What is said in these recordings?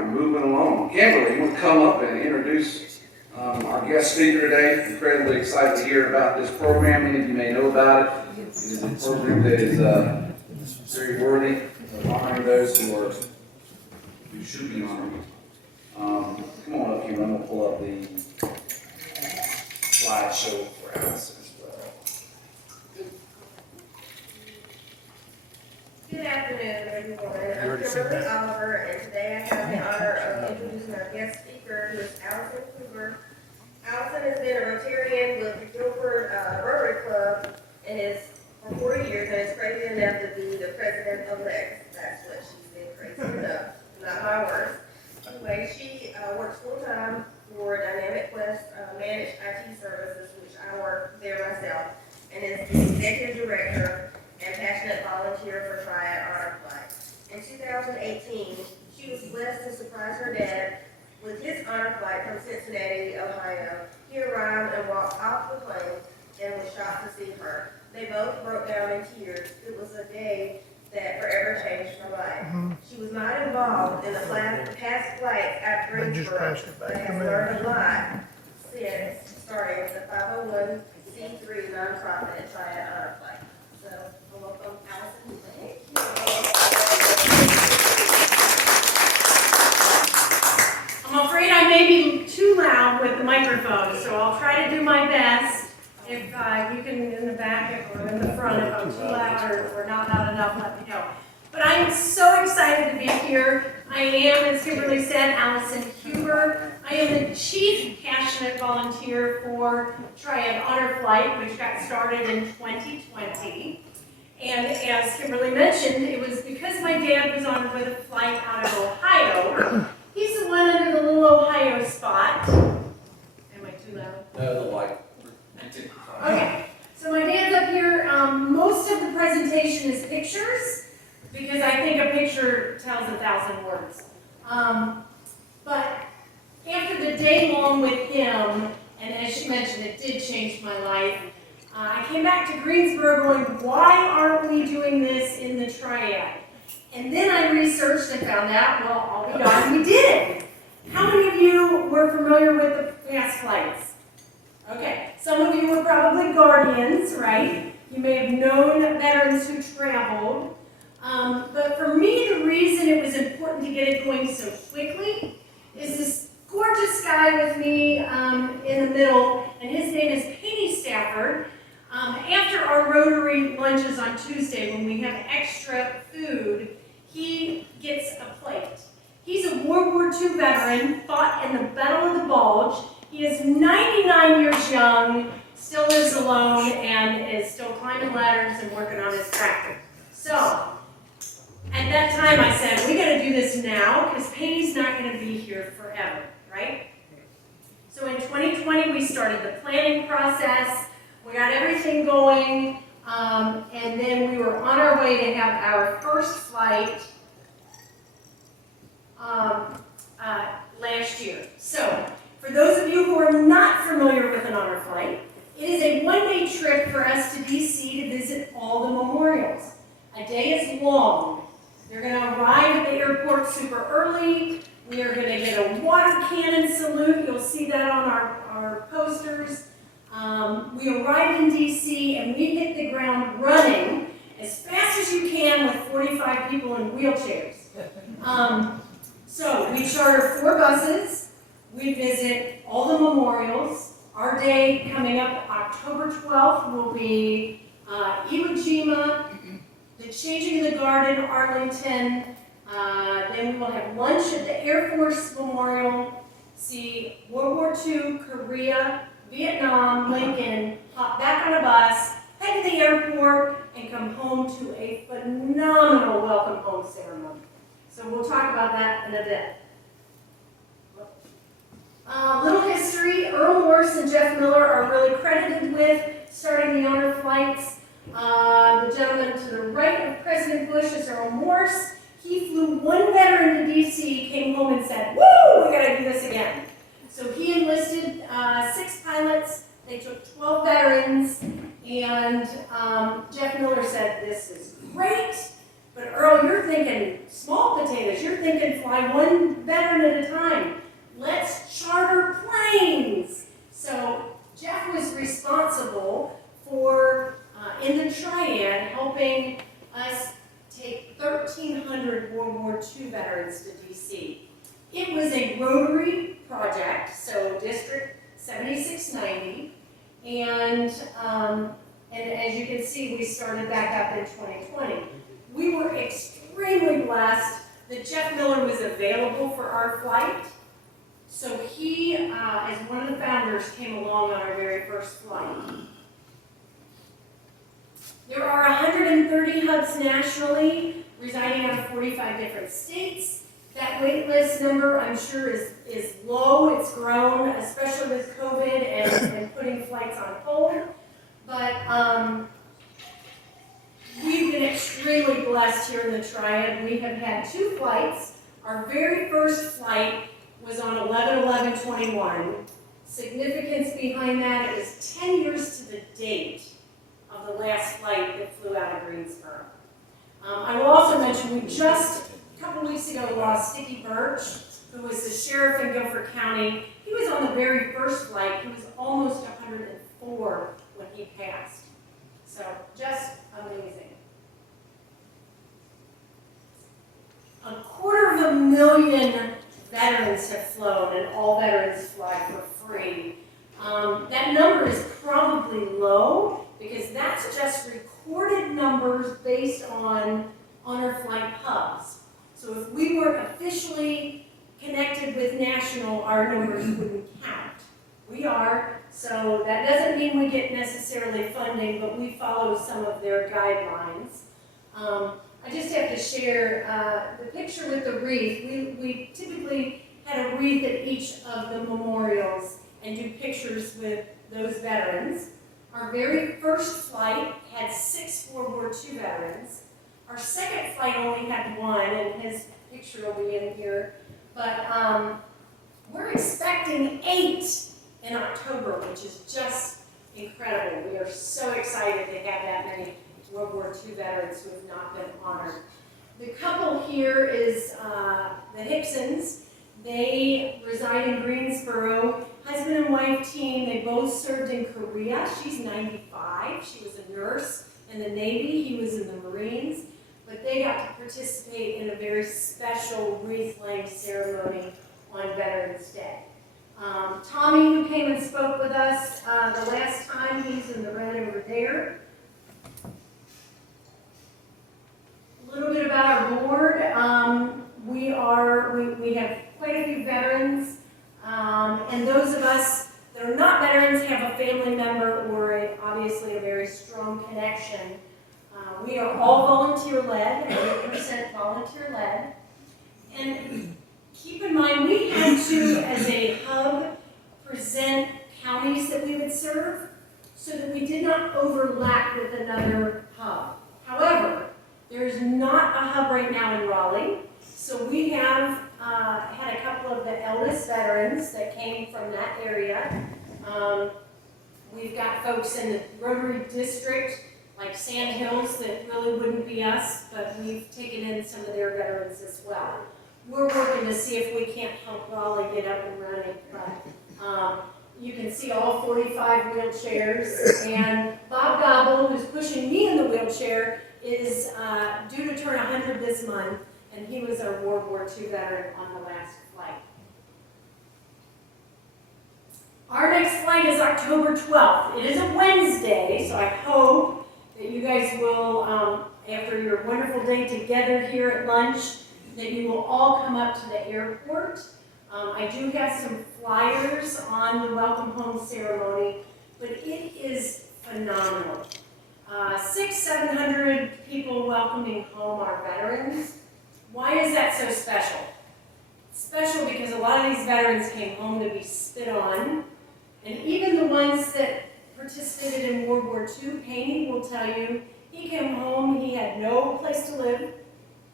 we're moving along. Kimberly, you want to come up and introduce our guest speaker today? Incredibly excited to hear about this program. Many of you may know about it. It is a program that is very worthy of honoring those who should be honored. Come on up here. I'm going to pull up the slideshow for Alison as well. Good afternoon, everyone. I'm Kimberly Oliver, and today I have the honor of introducing our guest speaker, who is Alison. Alison has been a Rotarian with the Guilford Rotary Club for 40 years and is crazy enough to be the president-elect. That's what she said, crazy enough, not my words. Anyway, she works full-time for Dynamic Quest Managed IT Services, which I work there myself, and is the executive director and passionate volunteer for Triad Honor Flight. In 2018, she was blessed to surprise her dad with his honor flight from Cincinnati, Ohio. He arrived and walked off the plane and was shocked to see her. They both broke down in tears. It was a day that forever changed her life. She was not involved in the past flights after Greensboro, but has learned a lot since starting the 501c3 nonprofit at Triad Honor Flight. So, welcome, Alison. Thank you. I'm afraid I may be too loud with the microphone, so I'll try to do my best. If you can, in the back or in the front, if I'm too loud or not loud enough, let me know. But I am so excited to be here. I am, as Kimberly said, Alison Huber. I am the Chief Passionate Volunteer for Triad Honor Flight, which got started in 2020. And as Kimberly mentioned, it was because my dad was honored with a flight out of Ohio. He's the one under the little Ohio spot. Am I too loud? No, the light. Okay, so my dad's up here. Most of the presentation is pictures, because I think a picture tells 1,000 words. But after the day long with him, and as she mentioned, it did change my life, I came back to Greensboro going, why aren't we doing this in the Triad? And then I researched and found out, well, I'll be darned, we did. How many of you were familiar with the past flights? Okay, some of you were probably guardians, right? You may have known veterans who traveled. But for me, the reason it was important to get it going so quickly is this gorgeous guy with me in the middle, and his name is Penny Stafford. After our Rotary lunches on Tuesday, when we have extra food, he gets a plate. He's a World War II veteran, fought in the Battle of the Bulge. He is 99 years young, still lives alone, and is still climbing ladders and working on his tractor. So, at that time I said, we gotta do this now, because Penny's not gonna be here forever, right? So in 2020, we started the planning process. We got everything going, and then we were on our way to have our first flight last year. So, for those of you who are not familiar with an honor flight, it is a one-day trip for us to DC to visit all the memorials. A day is long. They're going to arrive at the airport super early. We are going to get a water cannon salute. You'll see that on our posters. We arrive in DC and we hit the ground running as fast as you can with 45 people in wheelchairs. So we charter 4 buses. We visit all the memorials. Our day coming up October 12th will be Iwo Jima, the Changing of the Guard in Arlington. Then we will have lunch at the Air Force Memorial, see World War II, Korea, Vietnam, Lincoln, hop back on a bus, head to the airport, and come home to a phenomenal welcome home ceremony. So we'll talk about that in a bit. Little history, Earl Morse and Jeff Miller are really credited with starting the honor flights. The gentleman to the right of President Bush is Earl Morse. He flew one veteran to DC, came home and said, woo, we gotta do this again. So he enlisted 6 pilots, they took 12 veterans, and Jeff Miller said, this is great, but Earl, you're thinking small potatoes, you're thinking thinking fly one veteran at a time. Let's charter planes. So Jeff was responsible for, in the triad, helping us take 1,300 World War II veterans to DC. It was a Rotary project, so District 7690, and as you can see, we started back up in 2020. We were extremely blessed that Jeff Miller was available for our flight. So he, as one of the founders, came along on our very first flight. There are 130 hubs nationally, residing out of 45 different states. That wait list number, I'm sure, is low. It's grown, especially with COVID and putting flights on hold. But we've been extremely blessed here in the Triad. We have had 2 flights. Our very first flight was on 11/11/21. Significance behind that, it was 10 years to the date of the last flight that flew out of Greensboro. I will also mention we just, a couple weeks ago, lost Sticky Birch, who was the sheriff in Guilford County. He was on the very first flight. He was almost 104 when he passed. So just amazing. 250,000 veterans have flown, and all veterans fly for free. That number is probably low because that's just recorded numbers based on honor flight hubs. So if we were officially connected with national, our numbers wouldn't count. We are, so that doesn't mean we get necessarily funding, but we follow some of their guidelines. I just have to share the picture with the wreath. We typically had a wreath at each of the memorials and do pictures with those veterans. Our very first flight had 6 World War II veterans. Our second flight only had 1, and his picture will be in here. But we're expecting 8 in October, which is just incredible. We are so excited to have that many World War II veterans who have not been honored. The couple here is the Hicksons. They reside in Greensboro. Husband and wife team, they both served in Korea. She's 95. She was a nurse in the Navy. He was in the Marines. But they got to participate in a very special wreath-laying ceremony on Veterans Day. Tommy, who came and spoke with us the last time, he's in the red over there. A little bit about our board. We have quite a few veterans, and those of us that are not veterans have a family member or obviously a very strong connection. We are all volunteer-led, 100% volunteer-led, and keep in mind we had to, as a hub, present counties that we would serve so that we did not overlap with another hub. However, there's not a hub right now in Raleigh, so we have had a couple of the eldest veterans that came from that area. We've got folks in the Rotary District, like Sand Hills, that really wouldn't be us, but we've taken in some of their veterans as well. We're working to see if we can't help Raleigh get up and running, but you can see all 45 wheelchairs, and Bob Gobble, who's pushing me in the wheelchair, is due to turn 100 this month, and he was our World War II veteran on the last flight. Our next flight is October 12th. It is a Wednesday, so I hope that you guys will, after your wonderful day together here at lunch, that you will all come up to the airport. I do have some flyers on the welcome home ceremony, but it is phenomenal. 600-700 people welcoming home our veterans. Why is that so special? It's special because a lot of these veterans came home to be spit on, and even the ones that participated in World War II, Haney will tell you, he came home, he had no place to live,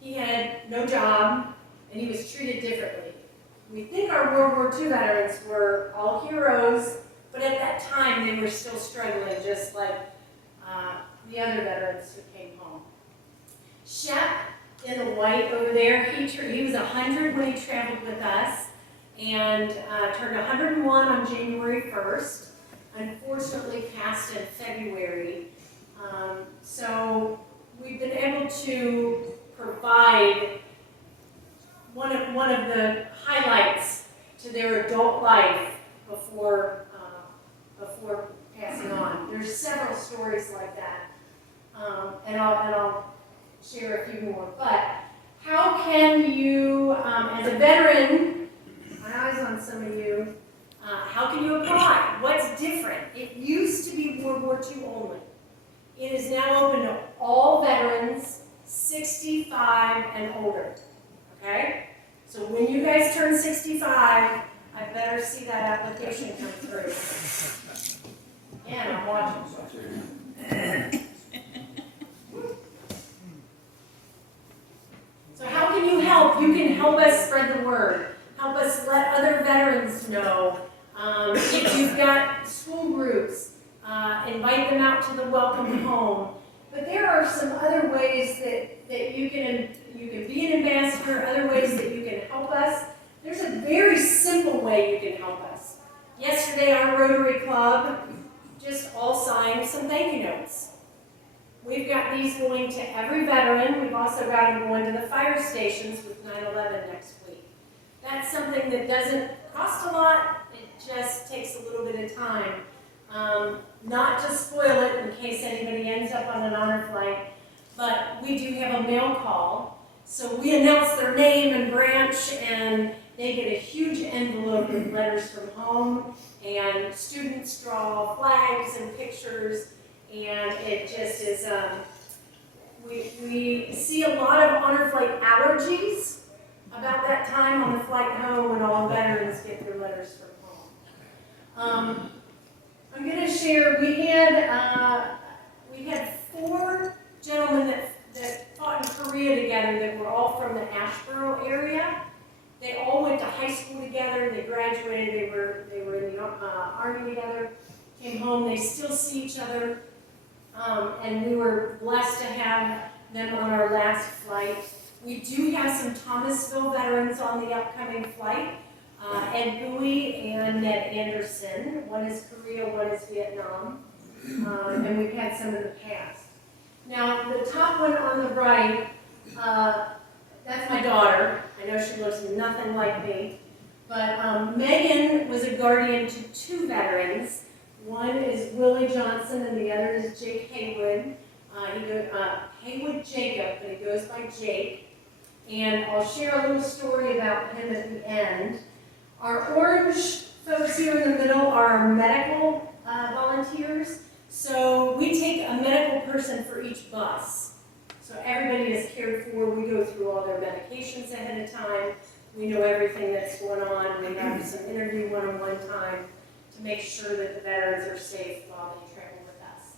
he had no job, and he was treated differently. We think our World War II veterans were all heroes, but at that time they were still struggling, just like the other veterans who came home. Sept in the white over there, he was 100 when he traveled with us, and turned 101 on January 1st. Unfortunately passed in February. So we've been able to provide one of the highlights to their adult life before passing on. There's several stories like that, and I'll share a few more. But how can you, as a veteran, my eyes on some of you, how can you apply? What's different? It used to be World War II only. It is now open to all veterans 65 and older. Okay? So when you guys turn 65, I better see that application come through. And I'm watching. So how can you help? You can help us spread the word. Help us let other veterans know. If you've got school groups, invite them out to the welcome home. But there are some other ways that you can be an ambassador, other ways that you can help us. There's a very simple way you can help us. Yesterday, our Rotary Club just all signed some thank you notes. We've got these going to every veteran. We've also got them going to the fire stations with 9/11 next week. That's something that doesn't cost a lot. It just takes a little bit of time. Not to spoil it in case anybody ends up on an honor flight, but we do have a mail call. So we announce their name and branch, and they get a huge envelope with letters from home, and students draw flags and pictures, and it just is, we see a lot of honor flight allergies about that time on the flight home when all veterans get their letters from home. I'm going to share, we had 4 gentlemen that fought in Korea together that were all from the Asheboro area. They all went to high school together, they graduated, they were in the Army together, came home, they still see each other, and we were blessed to have them on our last flight. We do have some Thomasville veterans on the upcoming flight. Ed Bowie and Ned Anderson. One is Korea, one is Vietnam. And we've had some in the past. Now, the top one on the right, that's my daughter. I know she looks nothing like me. But Megan was a guardian to 2 veterans. One is Willie Johnson and the other is Jake Haywood. Haywood Jacob, but he goes by Jake. And I'll share a little story about him at the end. Our orange folks here in the middle are our medical volunteers. So we take a medical person for each bus. So everybody is cared for. We go through all their medications ahead of time. We know everything that's going on. We have some interview one-on-one time to make sure that the veterans are safe while they travel with us.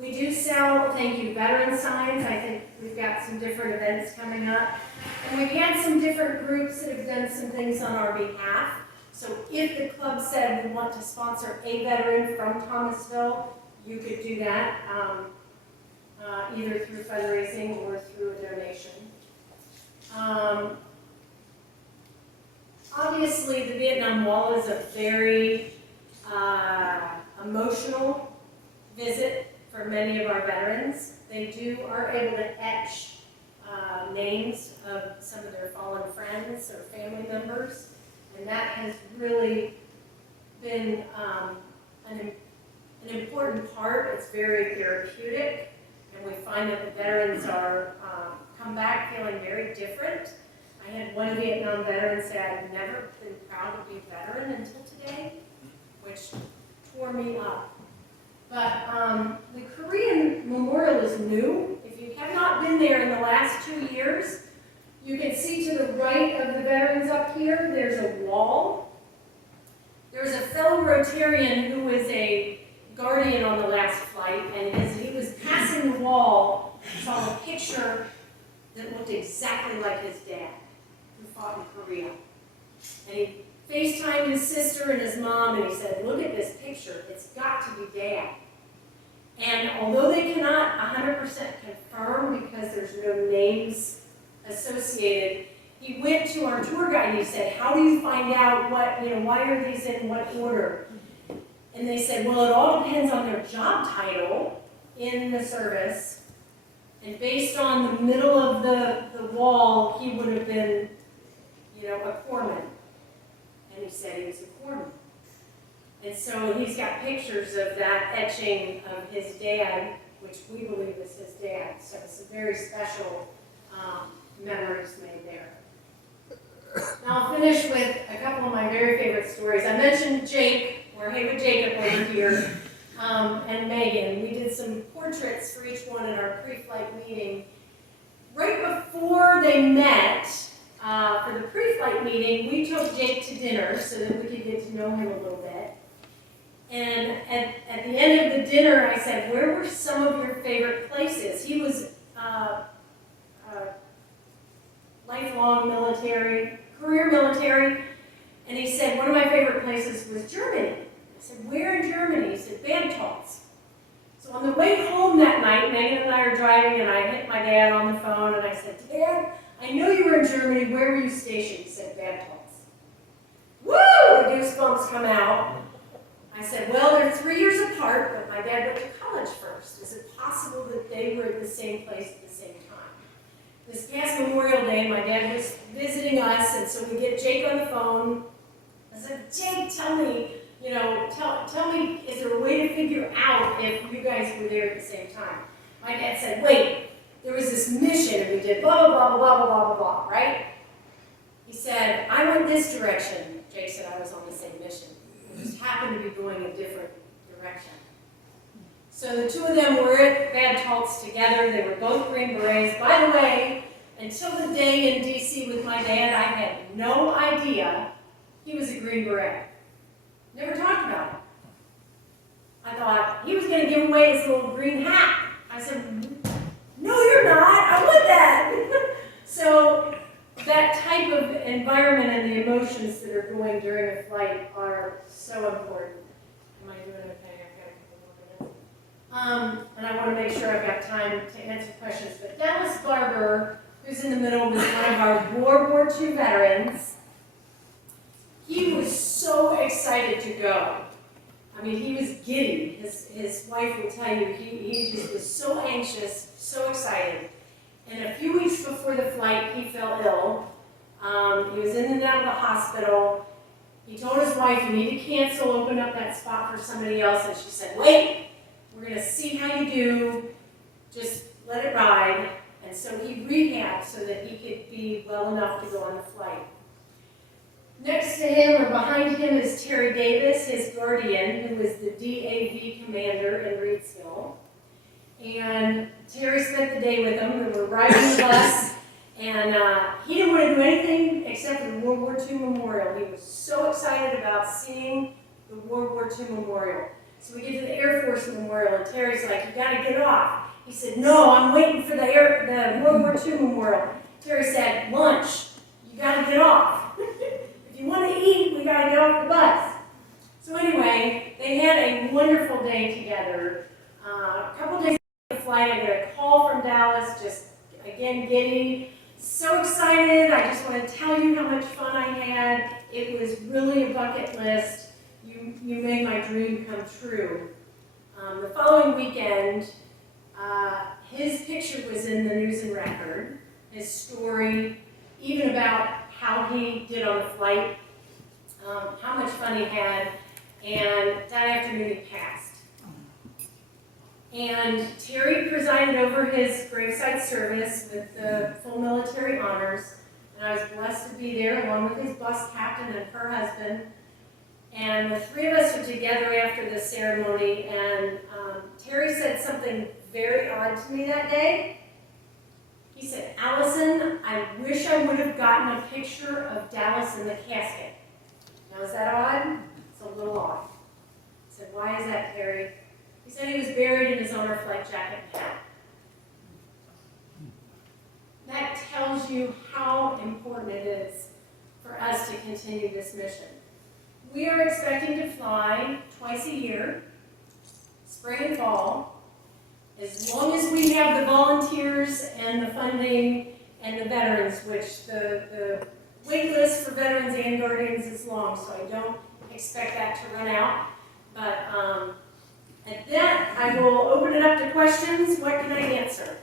We do sell thank you veteran signs. I think we've got some different events coming up. And we've had some different groups that have done some things on our behalf. So if the club said we want to sponsor a veteran from Thomasville, you could do that either through fundraising or through a donation. Obviously, the Vietnam Wall is a very emotional visit for many of our veterans. They are able to etch names of some of their fallen friends or family members, and that has really been an important part. It's very therapeutic, and we find that the veterans are come back feeling very different. I had one Vietnam veteran say, "I've never been proud to be a veteran until today," which tore me up. But the Korean Memorial is new. If you have not been there in the last 2 years, you can see to the right of the veterans up here, there's a wall. There's a fellow Rotarian who was a guardian on the last flight, and as he was passing the wall, he saw a picture that looked exactly like his dad, who fought in Korea. And he FaceTimed his sister and his mom, and he said, "Look at this picture. It's got to be Dad." And although they cannot 100% confirm because there's no names associated, he went to our tour guide and he said, how do you find out what, why are these in what order? And they said, well, it all depends on their job title in the service. And based on the middle of the wall, he would have been, a corpsman. And he said he was a corpsman. And so he's got pictures of that etching of his dad, which we believe is his dad. So some very special memories made there. Now I'll finish with a couple of my very favorite stories. I mentioned Jake, or Hey with Jacob over here, and Megan. We did some portraits for each one in our pre-flight meeting. Right before they met, for the pre-flight meeting, we took Jake to dinner so that we could get to know him a little bit. And at the end of the dinner, I said, where were some of your favorite places? He was lifelong military, career military, and he said, one of my favorite places was Germany. I said, where in Germany? He said, Bandholz. So on the way home that night, Megan and I are driving, and I hit my dad on the phone, and I said, Dad, I know you were in Germany. Where were you stationed? He said, Bandholz. Woo! The goosebumps come out. I said, well, they're 3 years apart, but my dad went to college first. Is it possible that they were at the same place at the same time? This past Memorial Day, my dad was visiting us, and so we get Jake on the phone. I said, Jake, tell me, tell me, is there a way to figure out if you guys were there at the same time? My dad said, wait, there was this mission, and we did blah, blah, blah, blah, blah, blah, blah, blah, right? He said, I went this direction. Jake said I was on the same mission. We just happened to be going a different direction. So the two of them were at Bandholz together. They were both Green Berets. By the way, until the day in D.C. with my dad, I had no idea he was a Green Beret. Never talked about it. I thought he was going to give away his little green hat. I said, no, you're not. I want that. So that type of environment and the emotions that are going during a flight are so important. Am I doing okay? And I want to make sure I've got time to answer questions. But Dallas Barber, who's in the middle, was one of our World War II veterans. He was so excited to go. I mean, he was giddy. His wife will tell you, he just was so anxious, so excited. And a few weeks before the flight, he fell ill. He was in and out of the hospital. He told his wife, you need to cancel, open up that spot for somebody else. And she said, wait, we're going to see how you do. Just let it ride. And so he rehabbed so that he could be well enough to go on the flight. Next to him or behind him is Terry Davis, his guardian, who was the DAV commander in Reidsville. And Terry spent the day with him. We were riding the bus, and he didn't want to do anything except for the World War II Memorial. He was so excited about seeing the World War II Memorial. So we get to the Air Force Memorial, and Terry's like, you got to get off. He said, no, I'm waiting for the World War II Memorial. Terry said, lunch, you got to get off. If you want to eat, we got to get off the bus. So anyway, they had a wonderful day together. A couple days after the flight, I get a call from Dallas, just again giddy, so excited. I just want to tell you how much fun I had. It was really a bucket list. You made my dream come true. The following weekend, his picture was in the News and Record, his story, even about how he did on the flight, how much fun he had, and that afternoon he passed. And Terry presided over his graveside service with the full military honors, and I was blessed to be there along with his bus captain and her husband. And the three of us were together after the ceremony, and Terry said something very odd to me that day. He said, Alison, I wish I would have gotten a picture of Dallas in the casket. Now, is that odd? It's a little odd. I said, why is that, Terry? He said he was buried in his honor flight jacket and hat. That tells you how important it is for us to continue this mission. We are expecting to fly twice a year, spring and fall, as long as we have the volunteers and the funding and the veterans, which the wait list for veterans and guardians is long, so I don't expect that to run out. But at that, I will open it up to questions. What can I answer?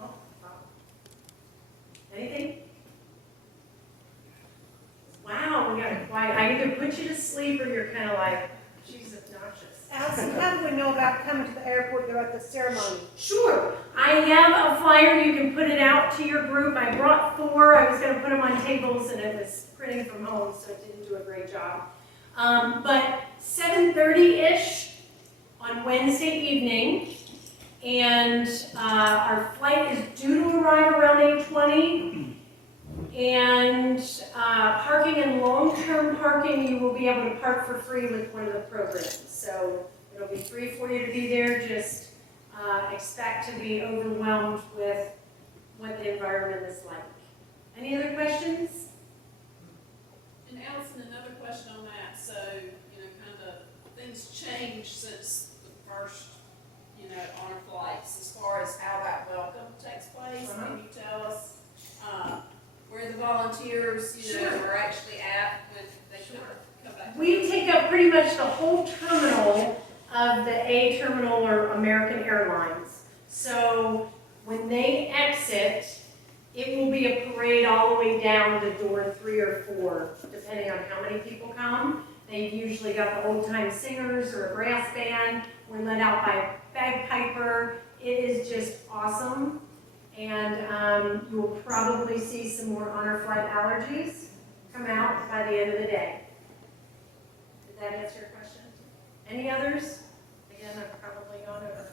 Oh, anything? Wow, we got it quiet. I either put you to sleep or you're kind of like, she's obnoxious. Allison, how do we know about coming to the airport throughout the ceremony? Sure. I have a flyer. You can put it out to your group. I brought 4. I was going to put them on tables, and it was printing from home, so it didn't do a great job. But 7:30-ish on Wednesday evening, and our flight is due to arrive around 8:20. And parking and long-term parking, you will be able to park for free with one of the programs. So it'll be free for you to be there. Just expect to be overwhelmed with what the environment is like. Any other questions? And Alison, another question on that. So, kind of things changed since the first, honor flights as far as how that welcome takes place. Can you tell us where the volunteers, are actually at when they come back? We take up pretty much the whole terminal of the A terminal or American Airlines. So when they exit, it will be a parade all the way down to door 3 or 4, depending on how many people come. They've usually got the old-time singers or a brass band. We're led out by a bagpiper. It is just awesome. And you will probably see some more honor flight allergies come out by the end of the day. Did that answer your question? Any others? Again, I've probably gone over.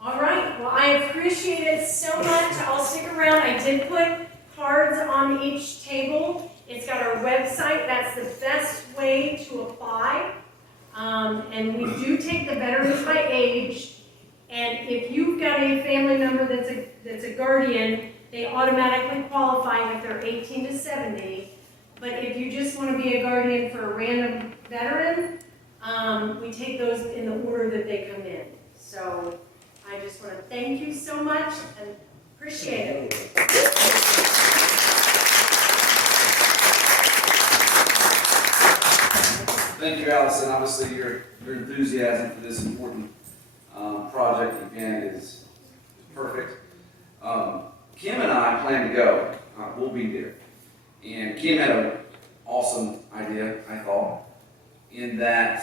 All right, well, I appreciate it so much. I'll stick around. I did put cards on each table. It's got our website. That's the best way to apply. And we do take the veterans by age. And if you've got a family member that's a guardian, they automatically qualify if they're 18 to 70. But if you just want to be a guardian for a random veteran, we take those in the order that they come in. So I just want to thank you so much and appreciate it. Thank you, Alison. Obviously, your enthusiasm for this important project again is perfect. Kim and I plan to go. We'll be there. And Kim had an awesome idea, I thought, in that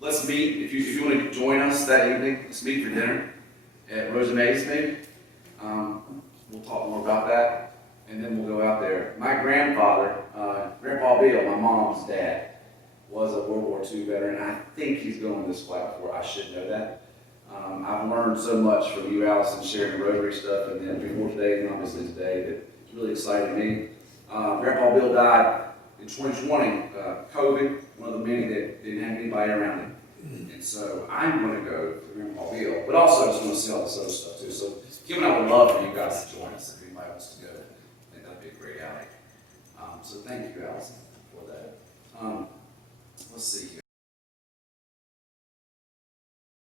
let's meet, if you want to join us that evening, let's meet for dinner at Rosa Mae's maybe. We'll talk more about that, and then we'll go out there. My grandfather, Grandpa Bill, my mom's dad, was a World War II veteran, and I think he's going this flight before. I should know that. I've learned so much from you, Alison, sharing the Rotary stuff, and then before today, and obviously today, that really excited me. Grandpa Bill died in 2020, COVID, one of the many that didn't have anybody around him. And so I'm going to go to Grandpa Bill, but also I just want to see all this other stuff too. So Kim and I would love for you guys to join us if anybody wants to go. I think that'd be a great outing. So thank you, Alison, for that. Let's see here.